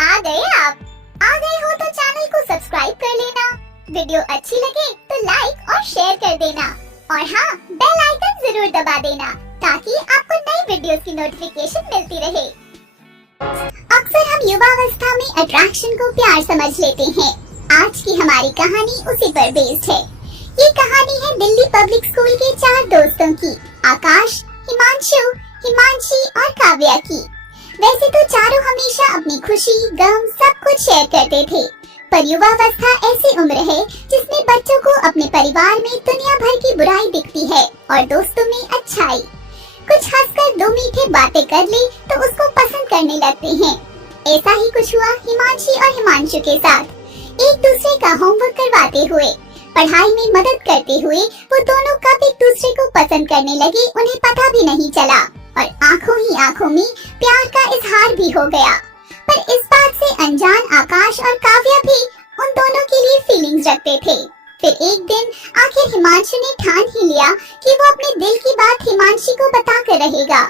आ गए आप। आ गए हो तो चैनल को सब्सक्राइब कर लेना। वीडियो अच्छी लगे तो लाइक और शेयर कर देना। और हाँ, बेल आइकन जरूर दबा देना ताकि आपको नई वीडियोस की नोटिफिकेशन मिलती रहे। अक्सर हम युवावस्था में अट्रैक्शन को प्यार समझ लेते हैं। आज की हमारी कहानी उसी पर बेस्ड है। ये कहानी है दिल्ली पब्लिक स्कूल के 4 दोस्तों की, आकाश, हिमांशु, हिमांशी और काव्या की। वैसे तो चारों हमेशा अपनी खुशी, गम सब कुछ शेयर करते थे, पर युवावस्था ऐसी उम्र है जिसमें बच्चों को अपने परिवार में दुनिया भर की बुराई दिखती है और दोस्तों में अच्छाई। कुछ हंसकर 2 मीठे बातें कर ले तो उसको पसंद करने लगते हैं। ऐसा ही कुछ हुआ हिमांशी और हिमांशु के साथ। एक दूसरे का होमवर्क करवाते हुए, पढ़ाई में मदद करते हुए वो दोनों कब एक दूसरे को पसंद करने लगे उन्हें पता भी नहीं चला और आंखों ही आंखों में प्यार का इजहार भी हो गया। पर इस बात से अनजान आकाश और काव्या भी उन दोनों के लिए फीलिंग्स रखते थे। फिर एक दिन आखिर हिमांशु ने ठान ही लिया कि वो अपने दिल की बात हिमांशी को बता कर रहेगा।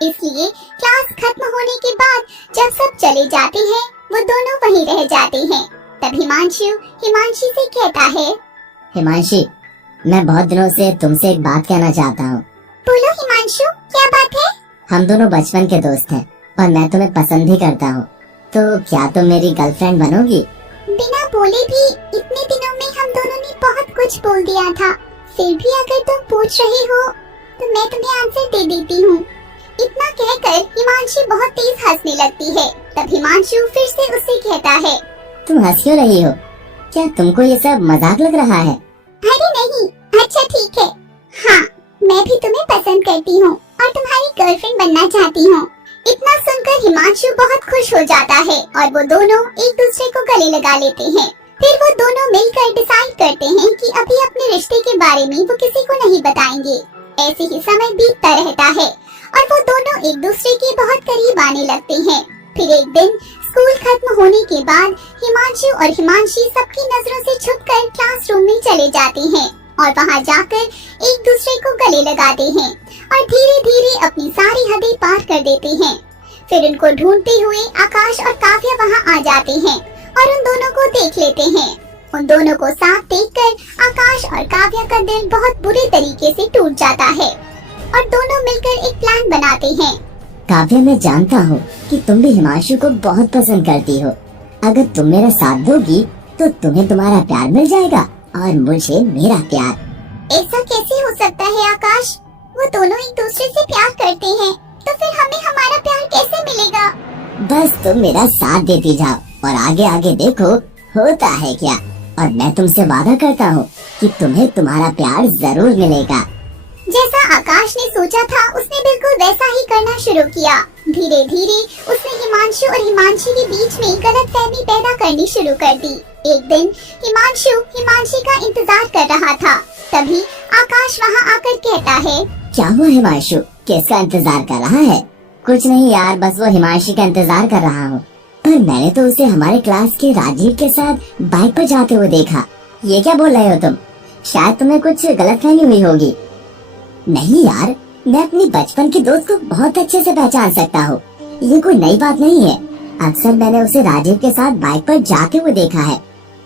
इसलिए क्लास खत्म होने के बाद जब सब चले जाते हैं वो दोनों वहीं रह जाते हैं। तब हिमांशु हिमांशी से कहता है, हिमांशी, मैं बहुत दिनों से तुमसे एक बात कहना चाहता हूँ। बोलो हिमांशु, क्या बात है? हम दोनों बचपन के दोस्त हैं और मैं तुम्हें पसंद ही करता हूँ, तो क्या तुम मेरी गर्लफ्रेंड बनोगी? बिना बोले भी इतने दिनों में हम दोनों ने बहुत कुछ बोल दिया था। फिर भी अगर तुम पूछ रहे हो तो मैं तुम्हें आंसर दे देती हूँ। इतना कहकर हिमांशी बहुत तेज हंसने लगती है। तब हिमांशु फिर से उससे कहता है, तुम हंस क्यों रही हो? क्या तुमको ये सब मजाक लग रहा है? अरे नहीं, अच्छा ठीक है। हाँ, मैं भी तुम्हें पसंद करती हूँ और तुम्हारी गर्लफ्रेंड बनना चाहती हूँ। इतना सुनकर हिमांशु बहुत खुश हो जाता है और वो दोनों एक दूसरे को गले लगा लेते हैं। फिर वो दोनों मिलकर डिसाइड करते हैं कि अभी अपने रिश्ते के बारे में वो किसी को नहीं बताएंगे। ऐसे ही समय बीतता रहता है और वो दोनों एक दूसरे के बहुत करीब आने लगते हैं। फिर एक दिन स्कूल खत्म होने के बाद हिमांशु और हिमांशी सबकी नजरों से छुपकर क्लासरूम में चले जाते हैं और वहां जाकर एक दूसरे को गले लगाते हैं और धीरे धीरे अपनी सारी हदें पार कर देते हैं। फिर उनको ढूंढते हुए आकाश और काव्या वहां आ जाते हैं और उन दोनों को देख लेते हैं। उन दोनों को साथ देखकर आकाश और काव्या का दिल बहुत बुरे तरीके से टूट जाता है और दोनों मिलकर एक प्लान बनाते हैं। काव्या, मैं जानता हूँ कि तुम भी हिमांशु को बहुत पसंद करती हो। अगर तुम मेरा साथ दोगी तो तुम्हें तुम्हारा प्यार मिल जाएगा और मुझे मेरा प्यार। ऐसा कैसे हो सकता है आकाश? वो दोनों एक दूसरे से प्यार करते हैं, तो फिर हमें हमारा प्यार कैसे मिलेगा? बस तुम मेरा साथ देती जाओ और आगे आगे देखो होता है क्या। और मैं तुमसे वादा करता हूँ कि तुम्हें तुम्हारा प्यार जरूर मिलेगा। जैसा आकाश ने सोचा था उसने बिल्कुल वैसा ही करना शुरू किया। धीरे धीरे उसने हिमांशु और हिमांशी के बीच में गलतफहमी पैदा करनी शुरू कर दी। एक दिन हिमांशु हिमांशी का इंतजार कर रहा था, तभी आकाश वहां आकर कहता है, क्या हुआ हिमांशु, किसका इंतजार कर रहा है? कुछ नहीं यार, बस वो हिमांशी का इंतजार कर रहा हूँ। पर मैंने तो उसे हमारे क्लास के राजीव के साथ बाइक पर जाते हुए देखा। ये क्या बोल रहे हो तुम? शायद तुम्हें कुछ गलतफहमी हुई होगी। नहीं यार, मैं अपनी बचपन के दोस्त को बहुत अच्छे से पहचान सकता हूँ। ये कोई नई बात नहीं है। अक्सर मैंने उसे राजीव के साथ बाइक पर जाते हुए देखा है।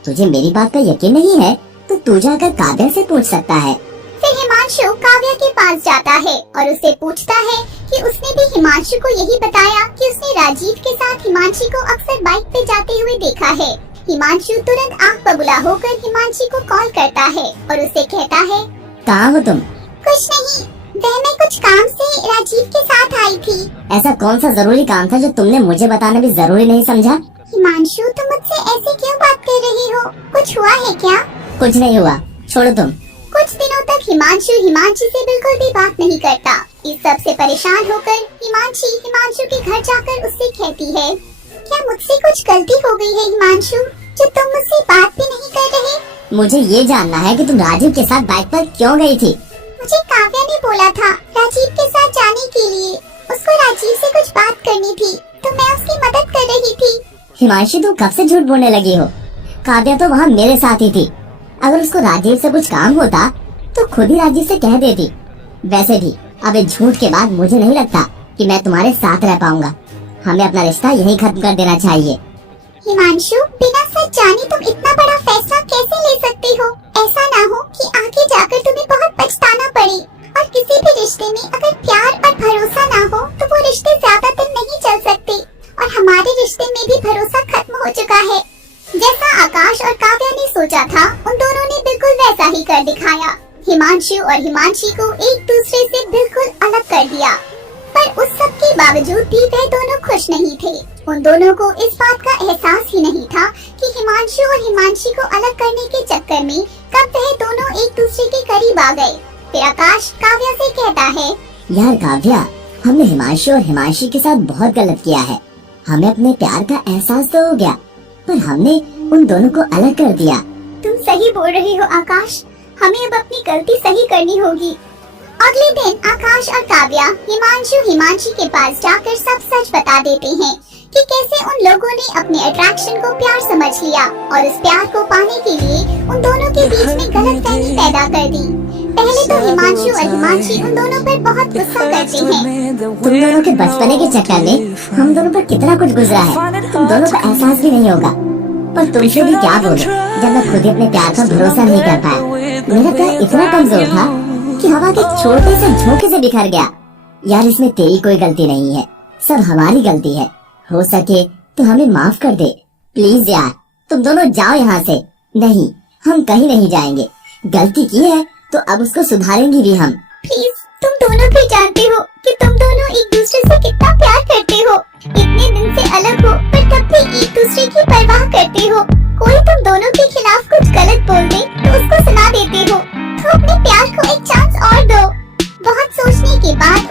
तुझे मेरी बात पर यकीन नहीं है तो तू जाकर काव्या से पूछ सकता है। फिर हिमांशु काव्या के पास जाता है और उससे पूछता है कि उसने भी हिमांशु को यही बताया कि उसने राजीव के साथ हिमांशी को अक्सर बाइक पे जाते हुए देखा है। हिमांशु तुरंत आँख बबूला होकर हिमांशी को कॉल करता है और उससे कहता है, कहाँ हो तुम? कुछ नहीं, वह मैं कुछ काम से राजीव के साथ आई थी। ऐसा कौन सा जरूरी काम था जो तुमने मुझे बताना भी जरूरी नहीं समझा? हिमांशु, तुम मुझसे ऐसे क्यों बात कर रही हो? कुछ हुआ है क्या? कुछ नहीं हुआ, छोड़ो तुम। कुछ दिनों तक हिमांशु हिमांशी से बिल्कुल भी बात नहीं करता। इस सब से परेशान होकर हिमांशी हिमांशु के घर जाकर उससे कहती है, क्या मुझसे कुछ गलती हो गई है हिमांशु, जो तुम मुझसे बात भी नहीं कर रहे? मुझे ये जानना है कि तुम राजीव के साथ बाइक पर क्यों गई थी? मुझे काव्या ने बोला था राजीव के साथ जाने के लिए। उसको राजीव से कुछ बात करनी थी तो मैं उसकी मदद कर रही थी। हिमांशी, तुम कब से झूठ बोलने लगी हो? काव्या तो वहाँ मेरे साथ ही थी। अगर उसको राजीव से कुछ काम होता तो खुद ही राजीव से कह देती। वैसे भी अब इस झूठ के बाद मुझे नहीं लगता कि मैं तुम्हारे साथ रह पाऊंगा। हमें अपना रिश्ता यहीं खत्म कर देना चाहिए। हिमांशु, बिना सच जाने तुम इतना बड़ा फैसला कैसे ले सकते हो? ऐसा ना हो कि आगे जाकर तुम्हें बहुत पछताना पड़े। और किसी भी रिश्ते में अगर प्यार और भरोसा ना हो तो वो रिश्ते ज्यादा दिन नहीं चल सकते। और हमारे रिश्ते में भी भरोसा खत्म हो चुका है। जैसा आकाश और काव्या ने सोचा था, उन दोनों ने बिल्कुल वैसा ही कर दिखाया। हिमांशु और हिमांशी को एक दूसरे से बिल्कुल अलग कर दिया। पर उस सब के बावजूद भी वह दोनों खुश नहीं थे। उन दोनों को इस बात का एहसास ही नहीं था कि हिमांशु और हिमांशी को अलग करने के चक्कर में कब वह दोनों एक दूसरे के करीब आ गए। फिर आकाश काव्या से कहता है, यार काव्या, हमने हिमांशु और हिमांशी के साथ बहुत गलत किया है। हमें अपने प्यार का एहसास तो हो गया, पर हमने उन दोनों को अलग कर दिया। तुम सही बोल रहे हो आकाश, हमें अब अपनी गलती सही करनी होगी। अगले दिन आकाश और काव्या हिमांशु हिमांशी के पास जाकर सब सच बता देते हैं कि कैसे उन लोगों ने अपने अट्रैक्शन को प्यार समझ लिया और इस प्यार को पाने के लिए उन दोनों के बीच में गलतफहमी पैदा कर दी। पहले तो हिमांशु और हिमांशी उन दोनों पर बहुत गुस्सा करते हैं। तुम दोनों के बचपने के चक्कर में हम दोनों पर कितना कुछ गुजरा है, तुम दोनों को एहसास भी नहीं होगा। पर तुमसे भी क्या बोलूं, जब मैं खुद ही अपने प्यार पर भरोसा नहीं कर पाया। मेरा प्यार इतना कमजोर था कि हवा के छोटे से झोंके से बिखर गया। यार, इसमें तेरी कोई गलती नहीं है, सब हमारी गलती है। हो सके तो हमें माफ कर दे प्लीज यार। तुम दोनों जाओ यहाँ से। नहीं, हम कहीं नहीं जाएंगे। गलती की है तो अब उसको सुधारेंगे भी हम। प्लीज, तुम दोनों भी जानते हो कि तुम दोनों एक दूसरे से कितना प्यार करते हो। इतने दिन से अलग हो पर तब भी एक दूसरे की परवाह करते हो। कोई तुम दोनों के खिलाफ कुछ गलत बोल दे तो उसको सुना देते हो। तो अपने प्यार को एक चांस और दो। बहुत सोचने के बाद